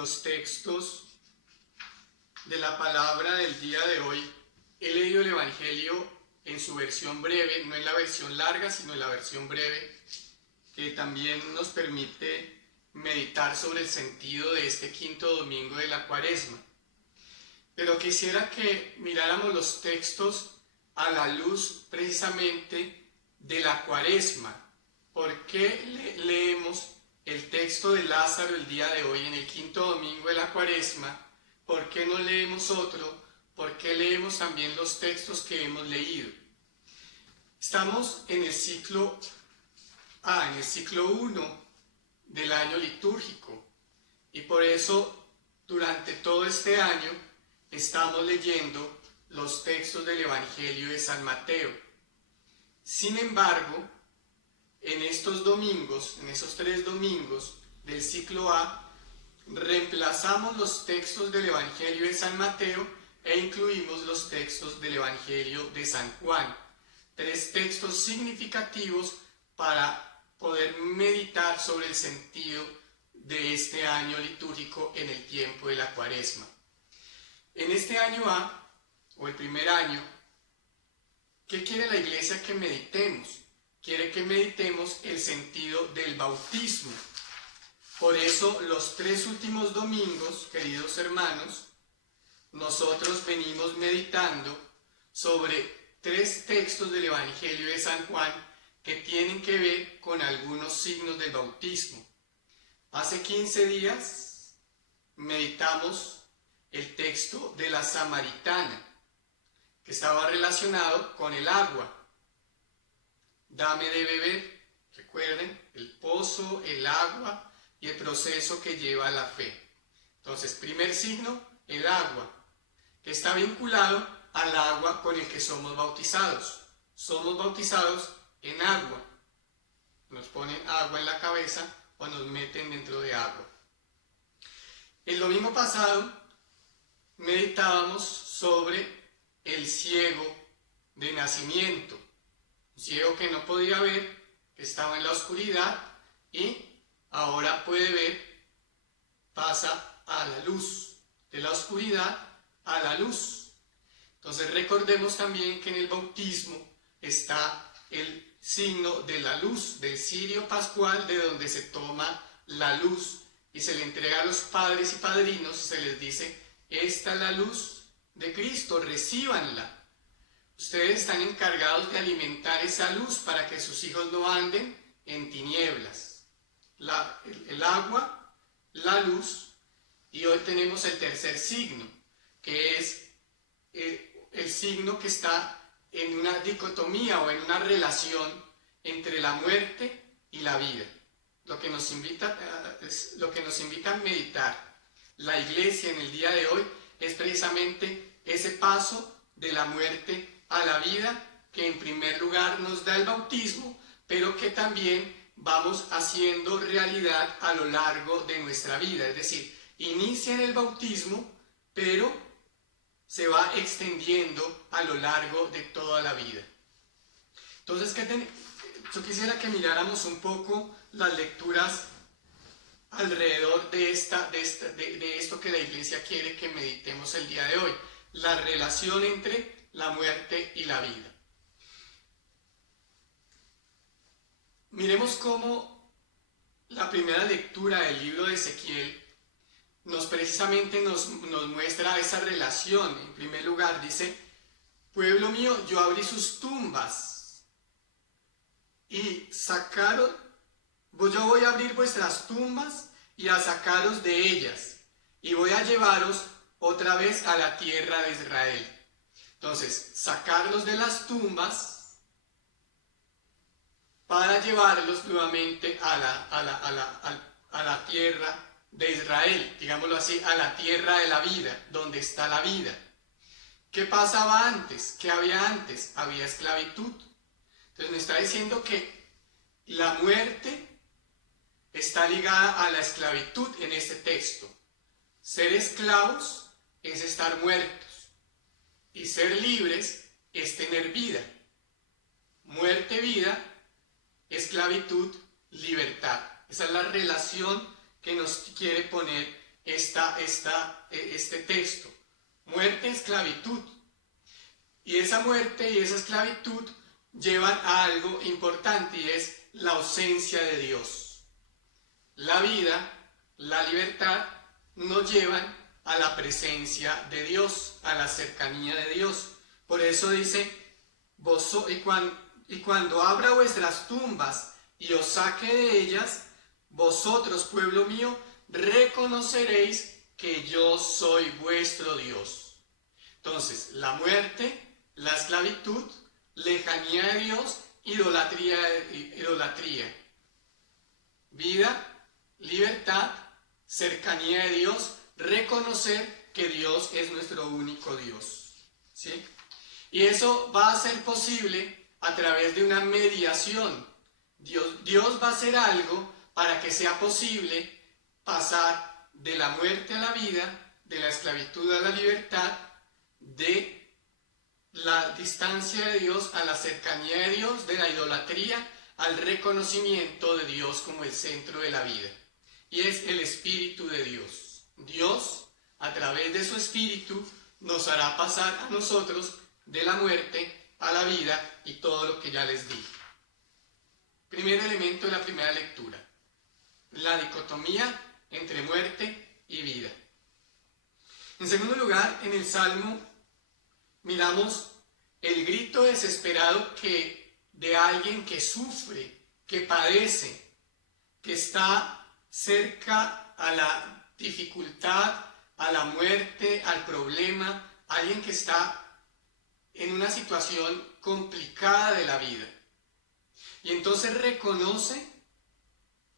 los textos de la palabra del día de hoy, he leído el Evangelio en su versión breve, no en la versión larga, sino en la versión breve, que también nos permite meditar sobre el sentido de este quinto domingo de la Cuaresma. Pero quisiera que miráramos los textos a la luz precisamente de la Cuaresma. ¿Por qué leemos el texto de Lázaro el día de hoy en el quinto domingo de la Cuaresma? ¿Por qué no leemos otro? ¿Por qué leemos también los textos que hemos leído? Estamos en el ciclo en el ciclo 1 del año litúrgico, y por eso durante todo este año estamos leyendo los textos del Evangelio de San Mateo. Sin embargo, en estos domingos, en esos 3 domingos del ciclo A, reemplazamos los textos del Evangelio de San Mateo e incluimos los textos del Evangelio de San Juan. 3 textos significativos para poder meditar sobre el sentido de este año litúrgico en el tiempo de la Cuaresma. En este año A, o el primer año, ¿qué quiere la Iglesia que meditemos? Quiere que meditemos el sentido del bautismo. Por eso, los 3 últimos domingos, queridos hermanos, nosotros venimos meditando sobre 3 textos del Evangelio de San Juan que tienen que ver con algunos signos del bautismo. Hace 15 días meditamos el texto de la Samaritana, que estaba relacionado con el agua. Dame de beber, recuerden, el pozo, el agua y el proceso que lleva a la fe. Entonces, primer signo, el agua, que está vinculado al agua con el que somos bautizados. Somos bautizados en agua. Nos ponen agua en la cabeza o nos meten dentro de agua. El domingo pasado meditábamos sobre el ciego de nacimiento. Un ciego que no podía ver, que estaba en la oscuridad y ahora puede ver, pasa a la luz, de la oscuridad a la luz. Entonces recordemos también que en el bautismo está el signo de la luz, del cirio pascual, de donde se toma la luz y se le entrega a los padres y padrinos y se les dice: esta es la luz de Cristo, recíbanla. Ustedes están encargados de alimentar esa luz para que sus hijos no anden en tinieblas. El agua, la luz, y hoy tenemos el tercer signo, que es el signo que está en una dicotomía o en una relación entre la muerte y la vida. Lo que nos invita a meditar la Iglesia en el día de hoy es precisamente ese paso de la muerte a la vida, que en primer lugar nos da el bautismo, pero que también vamos haciendo realidad a lo largo de nuestra vida. Es decir, inicia en el bautismo, pero se va extendiendo a lo largo de toda la vida. Entonces, yo quisiera que miráramos un poco las lecturas alrededor de esto que la Iglesia quiere que meditemos el día de hoy, la relación entre la muerte y la vida. Miremos cómo la primera lectura del libro de Ezequiel precisamente nos muestra esa relación. En primer lugar dice: pueblo mío, yo abrí sus tumbas y yo voy a abrir vuestras tumbas y a sacaros de ellas, y voy a llevaros otra vez a la tierra de Israel. Entonces, sacarlos de las tumbas para llevarlos nuevamente a la tierra de Israel, digámoslo así, a la tierra de la vida, donde está la vida. ¿Qué pasaba antes? ¿Qué había antes? Había esclavitud. Entonces me está diciendo que la muerte está ligada a la esclavitud en este texto. Ser esclavos es estar muertos y ser libres es tener vida. Muerte, vida, esclavitud, libertad. Esa es la relación que nos quiere poner este texto. Muerte, esclavitud. Y esa muerte y esa esclavitud llevan a algo importante y es la ausencia de Dios. La vida, la libertad nos llevan a la presencia de Dios, a la cercanía de Dios. Por eso dice, y cuando abra vuestras tumbas y os saque de ellas, vosotros, pueblo mío, reconoceréis que yo soy vuestro Dios. Entonces, la muerte, la esclavitud, lejanía de Dios, idolatría. Vida, libertad, cercanía de Dios, reconocer que Dios es nuestro único Dios. ¿Sí? Y eso va a ser posible a través de una mediación. Dios va a hacer algo para que sea posible pasar de la muerte a la vida, de la esclavitud a la libertad, de la distancia de Dios a la cercanía de Dios, de la idolatría al reconocimiento de Dios como el centro de la vida. Y es el Espíritu de Dios. Dios, a través de su Espíritu, nos hará pasar a nosotros de la muerte a la vida y todo lo que ya les dije. Primer elemento de la primera lectura, la dicotomía entre muerte y vida. En segundo lugar, en el Salmo miramos el grito desesperado de alguien que sufre, que padece, que está cerca a la dificultad, a la muerte, al problema, alguien que está en una situación complicada de la vida. Y entonces reconoce,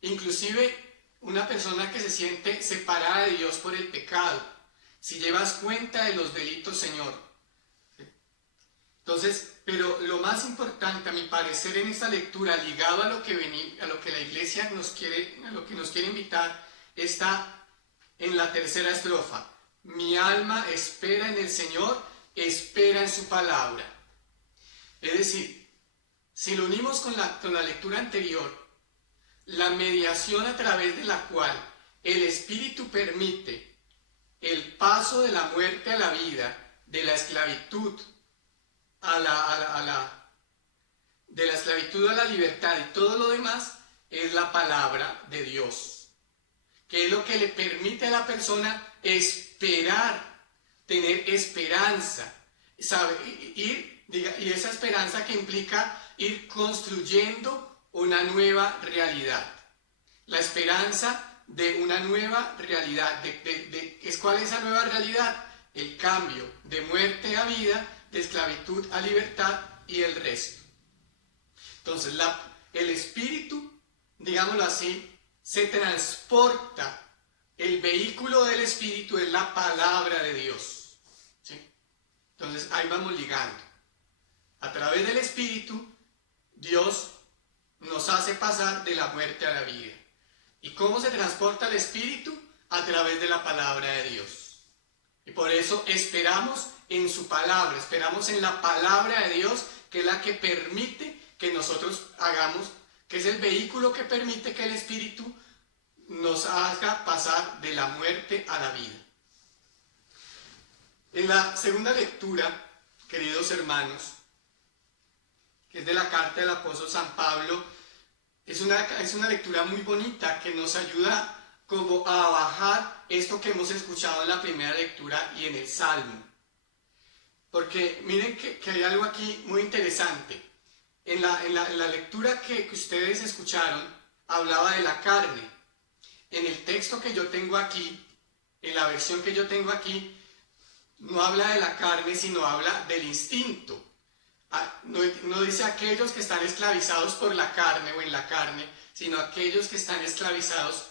inclusive una persona que se siente separada de Dios por el pecado, si llevas cuenta de los delitos, Señor. Entonces, pero lo más importante a mi parecer en esta lectura, ligado a lo que la iglesia nos quiere invitar, está en la tercera estrofa. Mi alma espera en el Señor, espera en su palabra. Es decir, si lo unimos con la lectura anterior, la mediación a través de la cual el Espíritu permite el paso de la muerte a la vida, de la esclavitud de la esclavitud a la libertad y todo lo demás, es la palabra de Dios, que es lo que le permite a la persona esperar, tener esperanza, y esa esperanza que implica ir construyendo una nueva realidad. La esperanza de una nueva realidad. ¿Cuál es esa nueva realidad? El cambio de muerte a vida, de esclavitud a libertad y el resto. Entonces, el espíritu, digámoslo así, se transporta. El vehículo del espíritu es la palabra de Dios. ¿Sí? Entonces, ahí vamos ligando. A través del espíritu, Dios nos hace pasar de la muerte a la vida. ¿Y cómo se transporta el espíritu? A través de la palabra de Dios. Y por eso esperamos en su palabra, esperamos en la palabra de Dios, que es la que permite que nosotros hagamos, que es el vehículo que permite que el Espíritu nos haga pasar de la muerte a la vida. En la segunda lectura, queridos hermanos, que es de la carta del apóstol San Pablo, es una lectura muy bonita que nos ayuda como a bajar esto que hemos escuchado en la primera lectura y en el Salmo. Porque miren que hay algo aquí muy interesante. En la lectura que ustedes escucharon, hablaba de la carne. En el texto que yo tengo aquí, en la versión que yo tengo aquí, no habla de la carne, sino habla del instinto. No dice aquellos que están esclavizados por la carne o en la carne, sino aquellos que están esclavizados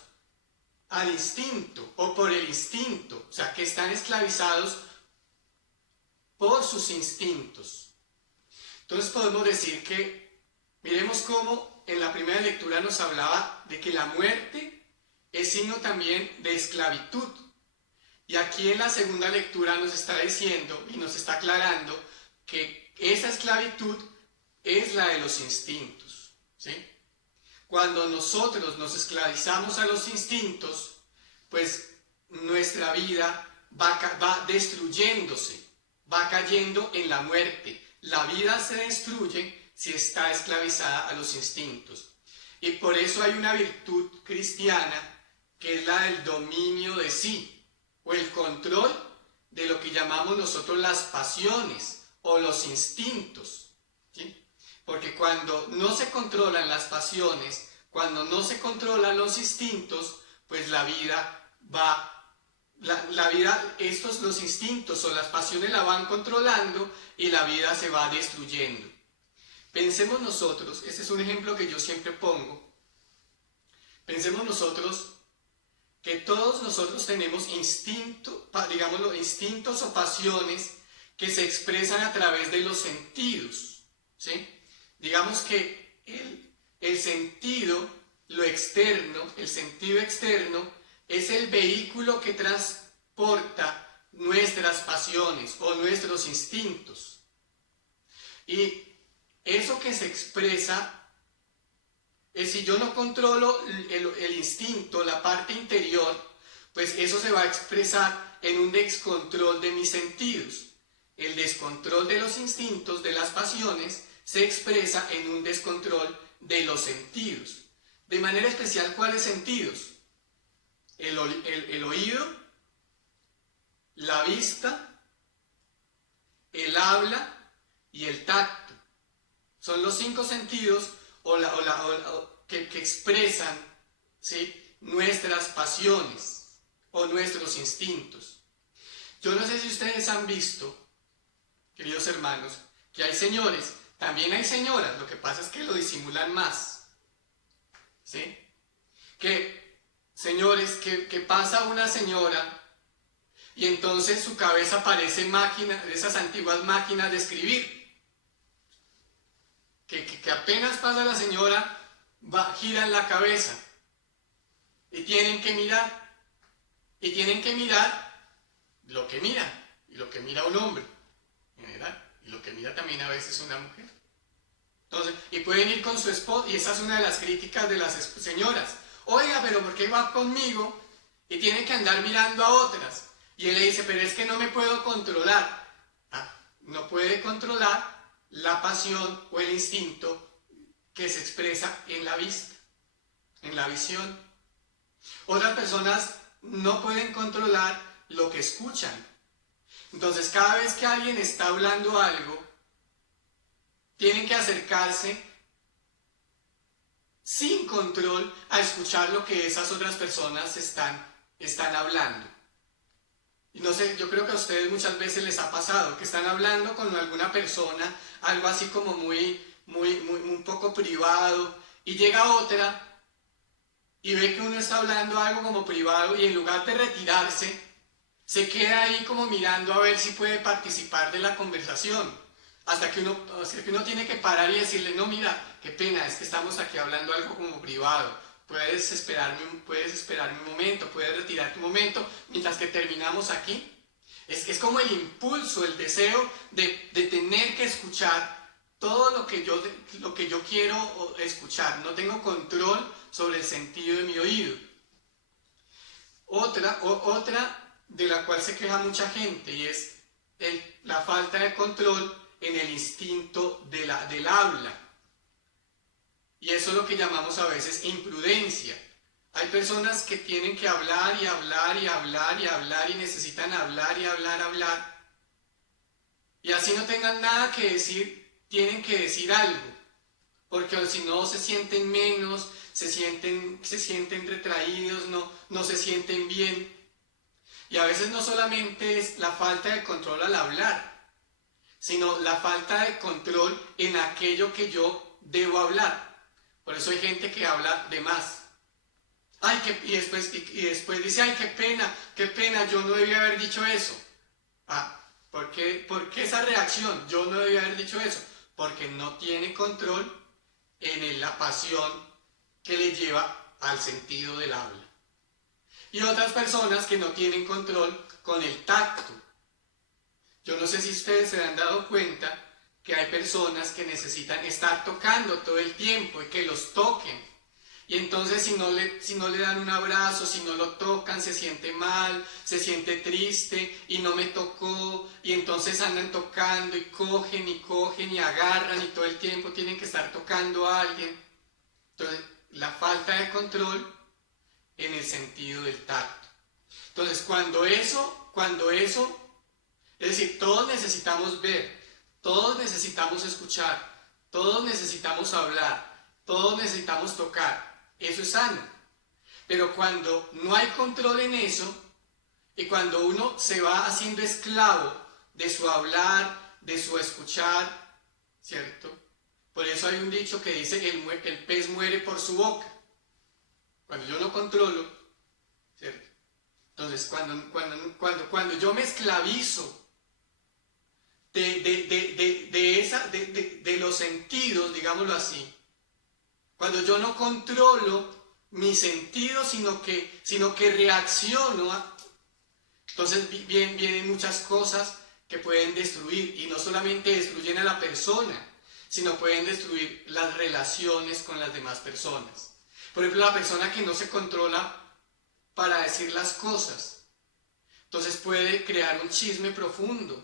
al instinto o por el instinto. O sea, que están esclavizados por sus instintos. Entonces podemos decir que, miremos cómo en la primera lectura nos hablaba de que la muerte es signo también de esclavitud. Y aquí en la segunda lectura nos está diciendo y nos está aclarando que esa esclavitud es la de los instintos. ¿Sí? Cuando nosotros nos esclavizamos a los instintos, pues nuestra vida va destruyéndose, va cayendo en la muerte. La vida se destruye si está esclavizada a los instintos. Y por eso hay una virtud cristiana que es la del dominio de sí, o el control de lo que llamamos nosotros las pasiones o los instintos, ¿sí? Porque cuando no se controlan las pasiones, cuando no se controlan los instintos, pues la vida los instintos o las pasiones la van controlando y la vida se va destruyendo. Pensemos nosotros, este es un ejemplo que yo siempre pongo, pensemos nosotros que todos nosotros tenemos instintos o pasiones que se expresan a través de los sentidos, ¿sí? Digamos que el sentido, lo externo, el sentido externo es el vehículo que transporta nuestras pasiones o nuestros instintos. Y eso que se expresa es, si yo no controlo el instinto, la parte interior, pues eso se va a expresar en un descontrol de mis sentidos. El descontrol de los instintos, de las pasiones, se expresa en un descontrol de los sentidos. De manera especial, ¿cuáles sentidos? El oído, la vista, el habla y el tacto. Son los 5 sentidos que expresan, ¿sí?, nuestras pasiones o nuestros instintos. Yo no sé si ustedes han visto, queridos hermanos, que hay señores, también hay señoras, lo que pasa es que lo disimulan más, ¿sí? Señores, que pasa una señora y entonces su cabeza parece máquina, de esas antiguas máquinas de escribir. Que apenas pasa la señora, giran la cabeza y tienen que mirar lo que mira, y lo que mira un hombre en general, y lo que mira también a veces una mujer. Entonces, y pueden ir con su esposo, y esa es una de las críticas de las señoras. Oiga, pero ¿por qué va conmigo y tiene que andar mirando a otras? Y él le dice, pero es que no me puedo controlar. No puede controlar la pasión o el instinto que se expresa en la vista, en la visión. Otras personas no pueden controlar lo que escuchan. Entonces, cada vez que alguien está hablando algo, tienen que acercarse sin control a escuchar lo que esas otras personas están hablando. Y no sé, yo creo que a ustedes muchas veces les ha pasado que están hablando con alguna persona, algo así como un poco privado, y llega otra y ve que uno está hablando algo como privado, y en lugar de retirarse, se queda ahí como mirando a ver si puede participar de la conversación, hasta que uno tiene que parar y decirle, no, mira, qué pena, es que estamos aquí hablando algo como privado, puedes esperarme un momento, puedes retirarte un momento mientras que terminamos aquí. Es como el impulso, el deseo de tener que escuchar todo lo que yo quiero escuchar. No tengo control sobre el sentido de mi oído. Otra de la cual se queja mucha gente, y es la falta de control en el instinto del habla. Y eso es lo que llamamos a veces imprudencia. Hay personas que tienen que hablar y hablar y hablar y hablar y necesitan hablar y hablar. Y así no tengan nada que decir, tienen que decir algo. Porque si no se sienten menos, se sienten retraídos, no se sienten bien. Y a veces no solamente es la falta de control al hablar, sino la falta de control en aquello que yo debo hablar. Por eso hay gente que habla de más. Y después dice, ay, qué pena, yo no debía haber dicho eso. ¿Por qué esa reacción? Yo no debía haber dicho eso. Porque no tiene control en la pasión que le lleva al sentido del habla. Y otras personas que no tienen control con el tacto. Yo no sé si ustedes se han dado cuenta que hay personas que necesitan estar tocando todo el tiempo y que los toquen. Y entonces si no le dan un abrazo, si no lo tocan, se siente mal, se siente triste y no me tocó. Y entonces andan tocando y cogen y agarran y todo el tiempo tienen que estar tocando a alguien. Entonces, la falta de control en el sentido del tacto. Entonces, cuando eso, es decir, todos necesitamos ver, todos necesitamos escuchar, todos necesitamos hablar, todos necesitamos tocar. Eso es sano. Pero cuando no hay control en eso, y cuando uno se va haciendo esclavo de su hablar, de su escuchar, ¿cierto? Por eso hay un dicho que dice, el pez muere por su boca. Cuando yo no controlo, ¿cierto? Entonces, cuando yo me esclavizo de los sentidos, digámoslo así, cuando yo no controlo mis sentidos, sino que reacciono, entonces vienen muchas cosas que pueden destruir, y no solamente destruyen a la persona, sino pueden destruir las relaciones con las demás personas. Por ejemplo, la persona que no se controla para decir las cosas, entonces puede crear un chisme profundo,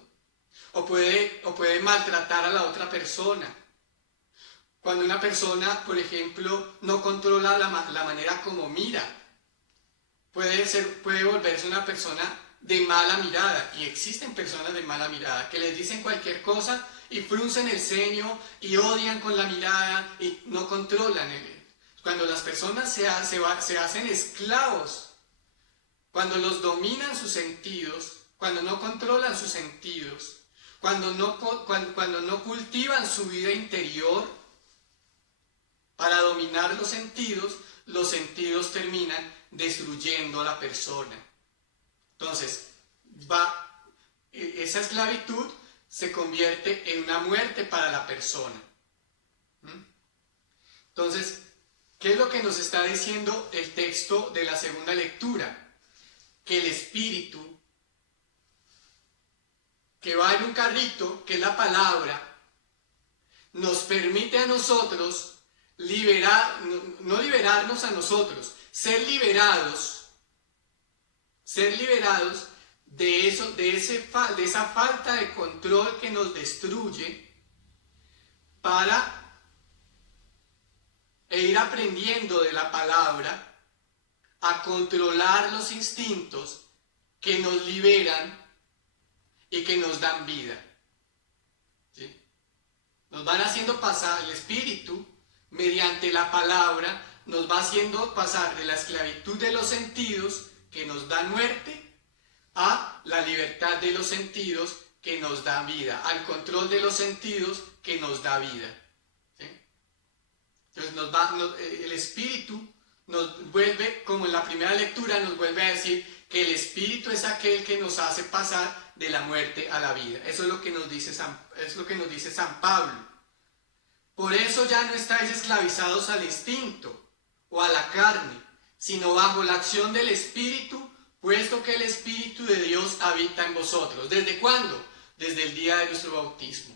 o puede maltratar a la otra persona. Cuando una persona, por ejemplo, no controla la manera como mira, puede volverse una persona de mala mirada, y existen personas de mala mirada que les dicen cualquier cosa y fruncen el ceño y odian con la mirada y no controlan. Cuando las personas se hacen esclavos, cuando los dominan sus sentidos, cuando no controlan sus sentidos, cuando no cultivan su vida interior para dominar los sentidos terminan destruyendo a la persona. Entonces, esa esclavitud se convierte en una muerte para la persona. Entonces, ¿qué es lo que nos está diciendo el texto de la segunda lectura? Que el espíritu que va en un carrito, que es la palabra, nos permite a nosotros no liberarnos a nosotros, ser liberados de esa falta de control que nos destruye, para ir aprendiendo de la palabra a controlar los instintos que nos liberan y que nos dan vida. ¿Sí? Nos van haciendo pasar el espíritu, mediante la palabra, nos va haciendo pasar de la esclavitud de los sentidos que nos dan muerte a la libertad de los sentidos que nos da vida, al control de los sentidos que nos da vida. ¿Sí? Entonces el espíritu nos vuelve, como en la primera lectura, nos vuelve a decir que el espíritu es aquel que nos hace pasar de la muerte a la vida. Eso es lo que nos dice San Pablo. Por eso ya no estáis esclavizados al instinto o a la carne, sino bajo la acción del Espíritu, puesto que el Espíritu de Dios habita en vosotros. ¿Desde cuándo? Desde el día de nuestro bautismo.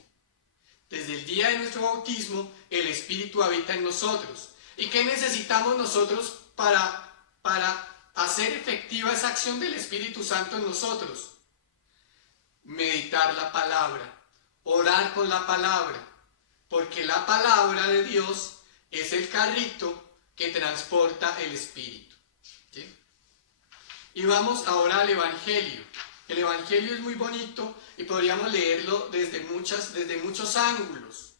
Desde el día de nuestro bautismo, el Espíritu habita en nosotros. ¿Y qué necesitamos nosotros para hacer efectiva esa acción del Espíritu Santo en nosotros? Meditar la palabra, orar con la palabra. Porque la palabra de Dios es el carrito que transporta el Espíritu. ¿Sí? Y vamos ahora al Evangelio. El Evangelio es muy bonito y podríamos leerlo desde muchos ángulos.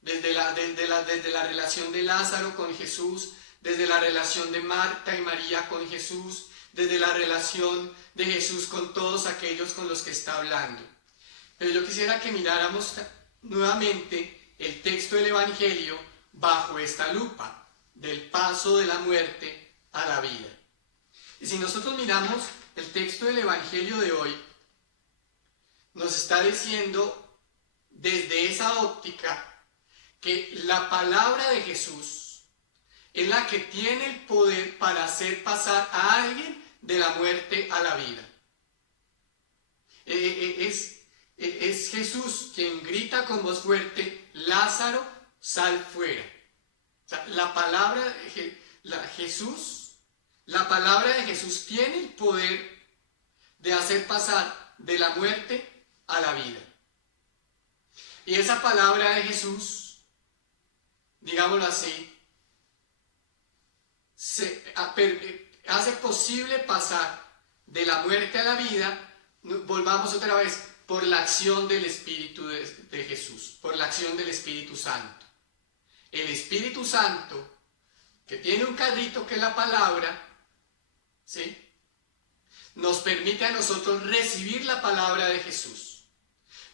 Desde la relación de Lázaro con Jesús, desde la relación de Marta y María con Jesús, desde la relación de Jesús con todos aquellos con los que está hablando. Pero yo quisiera que miráramos nuevamente el texto del Evangelio bajo esta lupa, del paso de la muerte a la vida. Y si nosotros miramos el texto del Evangelio de hoy, nos está diciendo desde esa óptica que la palabra de Jesús es la que tiene el poder para hacer pasar a alguien de la muerte a la vida. Es Jesús quien grita con voz fuerte: Lázaro, sal fuera. O sea, la palabra la palabra de Jesús tiene el poder de hacer pasar de la muerte a la vida. Y esa palabra de Jesús, digámoslo así, hace posible pasar de la muerte a la vida. Volvamos otra vez, por la acción del Espíritu de Jesús, por la acción del Espíritu Santo. El Espíritu Santo, que tiene un carrito que es la palabra, ¿sí?, nos permite a nosotros recibir la palabra de Jesús,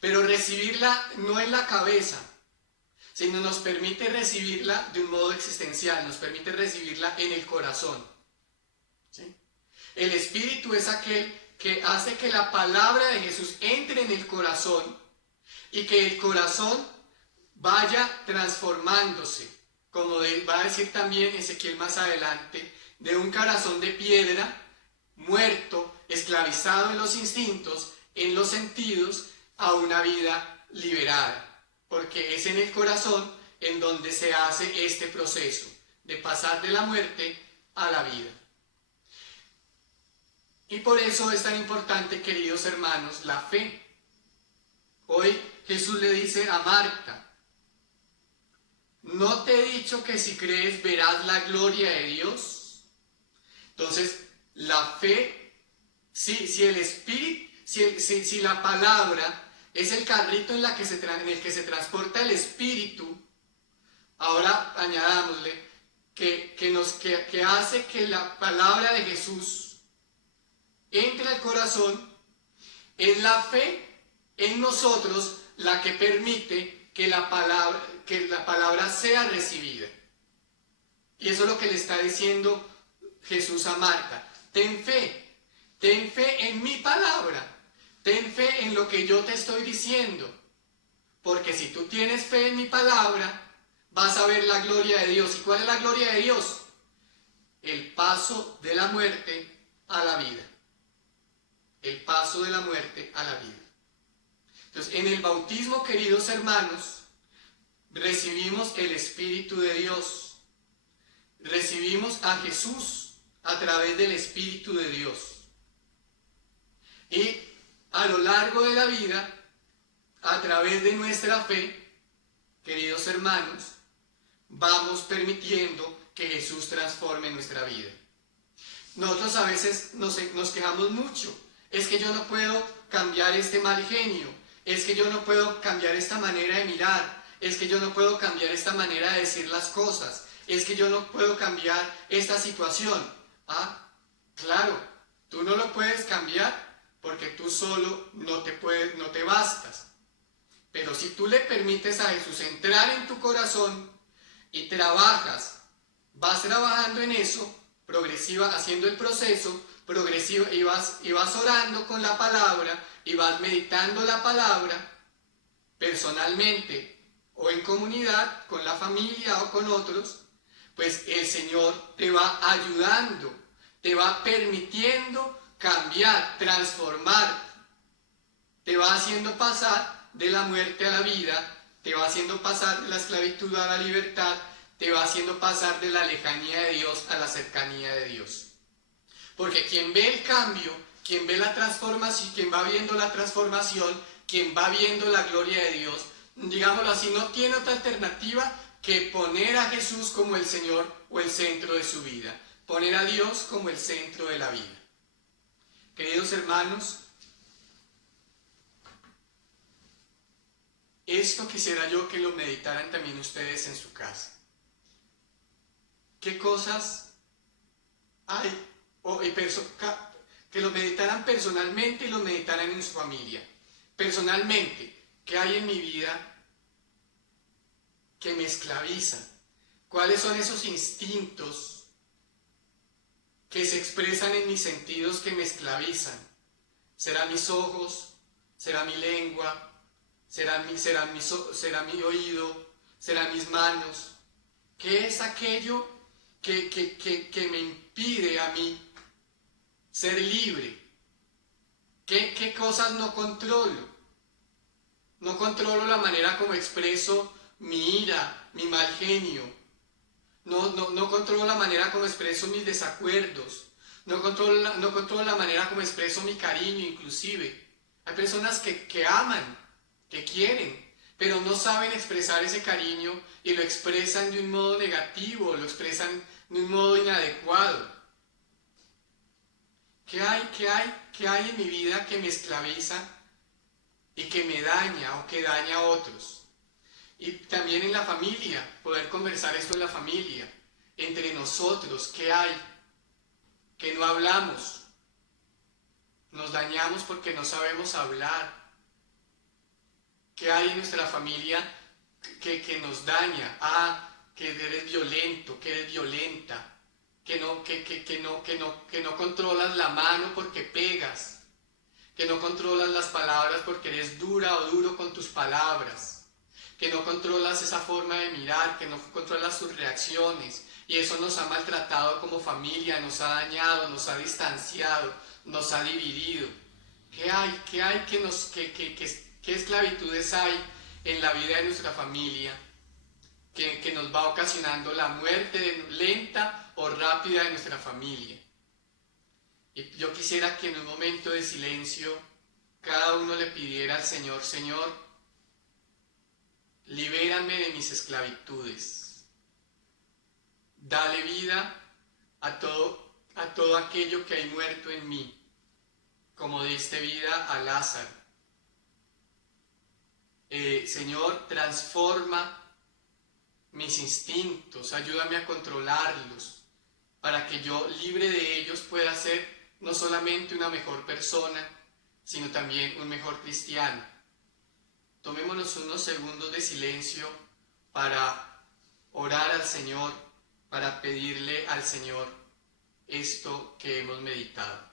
pero recibirla no en la cabeza, sino nos permite recibirla de un modo existencial, nos permite recibirla en el corazón, ¿sí? El Espíritu es aquel que hace que la palabra de Jesús entre en el corazón y que el corazón vaya transformándose, como va a decir también Ezequiel más adelante, de un corazón de piedra, muerto, esclavizado en los instintos, en los sentidos, a una vida liberada, porque es en el corazón en donde se hace este proceso de pasar de la muerte a la vida. Y por eso es tan importante, queridos hermanos, la fe. Hoy Jesús le dice a Marta: ¿no te he dicho que si crees verás la gloria de Dios? Entonces, la fe, si el Espíritu, si la palabra es el carrito en el que se transporta el Espíritu, ahora añadámosle que hace que la palabra de Jesús entre al corazón, es la fe en nosotros la que permite que la palabra sea recibida. Y eso es lo que le está diciendo Jesús a Marta: ten fe en mi palabra, ten fe en lo que yo te estoy diciendo, porque si tú tienes fe en mi palabra, vas a ver la gloria de Dios. ¿Y cuál es la gloria de Dios? El paso de la muerte a la vida. El paso de la muerte a la vida. Entonces, en el bautismo, queridos hermanos, recibimos el Espíritu de Dios. Recibimos a Jesús a través del Espíritu de Dios. Y a lo largo de la vida, a través de nuestra fe, queridos hermanos, vamos permitiendo que Jesús transforme nuestra vida. Nosotros a veces nos quejamos mucho. Es que yo no puedo cambiar este mal genio, es que yo no puedo cambiar esta manera de mirar, es que yo no puedo cambiar esta manera de decir las cosas, es que yo no puedo cambiar esta situación. Ah, claro, tú no lo puedes cambiar porque tú solo no te bastas. Pero si tú le permites a Jesús entrar en tu corazón y vas trabajando en eso, haciendo el proceso progresivo, y vas orando con la palabra, y vas meditando la palabra, personalmente o en comunidad, con la familia o con otros, pues el Señor te va ayudando, te va permitiendo cambiar, transformar, te va haciendo pasar de la muerte a la vida, te va haciendo pasar de la esclavitud a la libertad, te va haciendo pasar de la lejanía de Dios a la cercanía de Dios. Porque quien ve el cambio, quien ve la transformación, quien va viendo la transformación, quien va viendo la gloria de Dios, digámoslo así, no tiene otra alternativa que poner a Jesús como el Señor o el centro de su vida, poner a Dios como el centro de la vida. Queridos hermanos, esto quisiera yo que lo meditaran también ustedes en su casa. ¿Qué cosas hay? Que lo meditaran personalmente y lo meditaran en su familia. Personalmente, ¿qué hay en mi vida que me esclaviza? ¿Cuáles son esos instintos que se expresan en mis sentidos que me esclavizan? ¿Será mis ojos? ¿Será mi lengua? ¿Será mi oído? ¿Serán mis manos? ¿Qué es aquello que me impide a mí ser libre? ¿Qué cosas no controlo? No controlo la manera como expreso mi ira, mi mal genio. no controlo la manera como expreso mis desacuerdos, no controlo la manera como expreso mi cariño inclusive. Hay personas que aman, que quieren, pero no saben expresar ese cariño y lo expresan de un modo negativo, lo expresan de un modo inadecuado. ¿Qué hay en mi vida que me esclaviza y que me daña o que daña a otros? Y también en la familia, poder conversar esto en la familia, entre nosotros, ¿qué hay? Que no hablamos, nos dañamos porque no sabemos hablar. ¿Qué hay en nuestra familia que nos daña? Que eres violento, que eres violenta, que no controlas la mano porque pegas, que no controlas las palabras porque eres dura o duro con tus palabras, que no controlas esa forma de mirar, que no controlas sus reacciones, y eso nos ha maltratado como familia, nos ha dañado, nos ha distanciado, nos ha dividido. ¿Qué esclavitudes hay en la vida de nuestra familia que nos va ocasionando la muerte lenta o rápida de nuestra familia? Y yo quisiera que en un momento de silencio cada uno le pidiera al Señor: Señor, libérame de mis esclavitudes, dale vida a todo aquello que hay muerto en mí, como diste vida a Lázaro. Señor, transforma mis instintos, ayúdame a controlarlos, para que yo, libre de ellos, pueda ser no solamente una mejor persona, sino también un mejor cristiano. Tomémonos unos segundos de silencio para orar al Señor, para pedirle al Señor esto que hemos meditado.